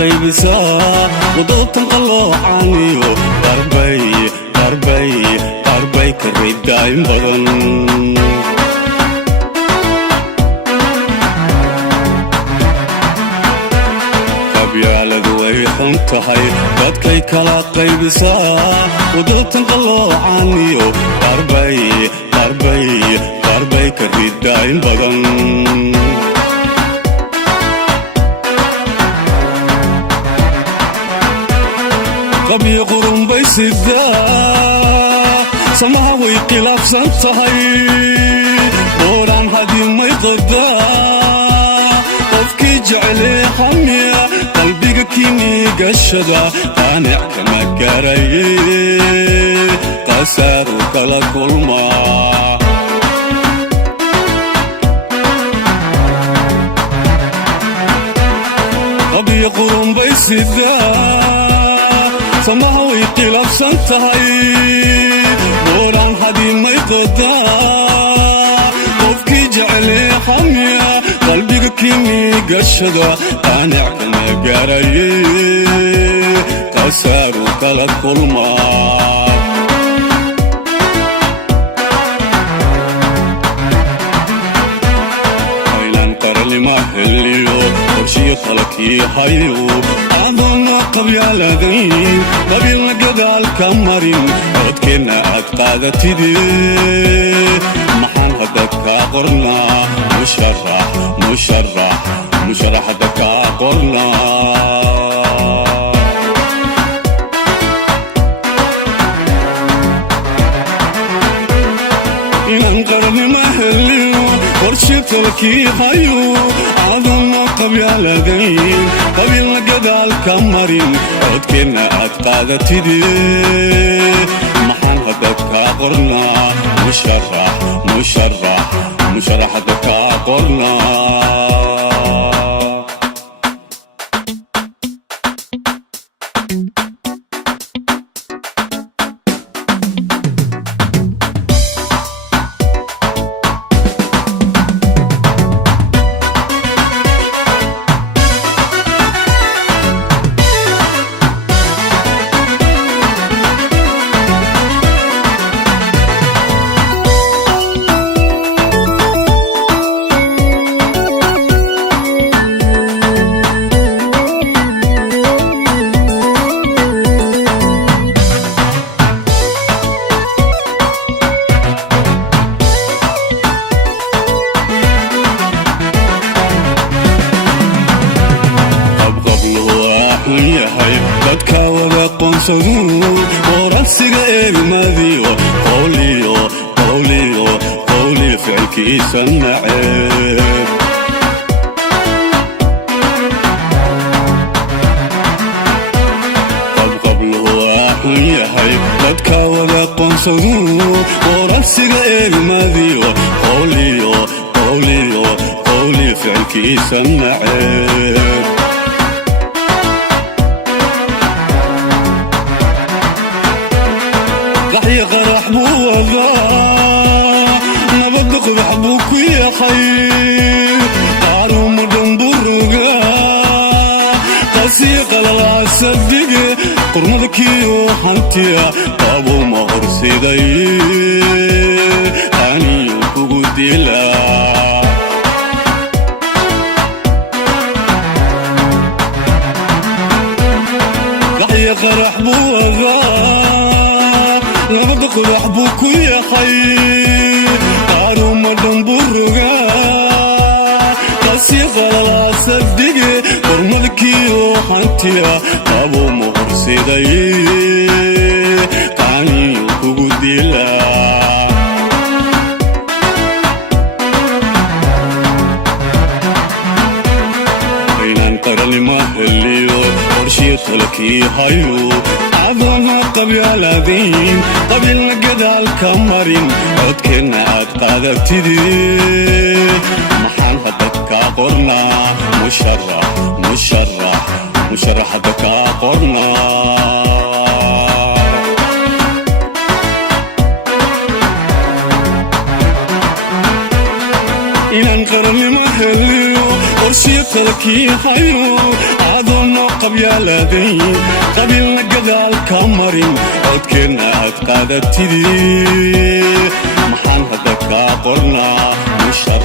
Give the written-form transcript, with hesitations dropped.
qaybisa wadootan qaloocaaniyo qarbay ka reebdaayin badan qabyaaladu way xun tahay dadkay kala qaybisaa wadootan qaloocaaniyo qarbay ka reebdaayin badan qabyo qurun bay sidaa samaha way khilaafsan tahay ooraan hadimay qadaa qofkii jeclee xamiya qalbiga kinii gashada qaanic kama garaye qasaaru kala kulmaa qabyo qurun bay sidaa samaha way khilaafsan tahay ooraan hadimay qadaa qofkii jeclee xamiya qalbiga kinii gashada qaanic kama garaye qasaaru kala kulmaa aynan qaralima heliyo qorshiyo falakii hayo adoona qabyaaladayn qabiilna gadaalka marin codkeenna aad qaadatide maxaan hadda kaa qornaa musharax hadda kaa qornaa inaan qarnima heliyo qorshe talkii hayo adoona qabyaaladayn qabiilna gadaalka marin codkeenna aad qaadatide maxaan hadda kaa qornaa musharax hadda kaa qornaa dadka wada qoonsadu qorasiga eegmadiyo qowliyo ficilkiisa naceeb qabqabluhu waa xun yahay dadka wada qoonsadu qorasiga eegmadiyo qowliyo ficilkiisa naceeb qarax buu wadaa nabadda qodax buu ku yahay qaaruma dhanbuu rogaa qasiyo qalalaasa dige qormada kiyo hantiya qaabuma horsiday aniyu kugu dilaa qaxya qarax buu wadaa nabadda qodax buu ku yahay qaaruma dhanbuu rogaa qasiyo qalalaasa dige qormadkiyo hantiya qaabuma horsiday qaaniyu kugu dilaa aynaan qaralima heliyo qorshiyo talkii hayo adoona qabyaaladayn qabiilna gadaalka marin codkeenna aad qaadatide maxaan hadda kaa qornaa musharax hadda kaa qornaa inaan qarannimo heliyo qorshiyo talkii hayo adoona qabyaaladeen qabiilna gadaal ka marin codkeenna aad qaadatidii maxaan hadda kaa qornaa mushar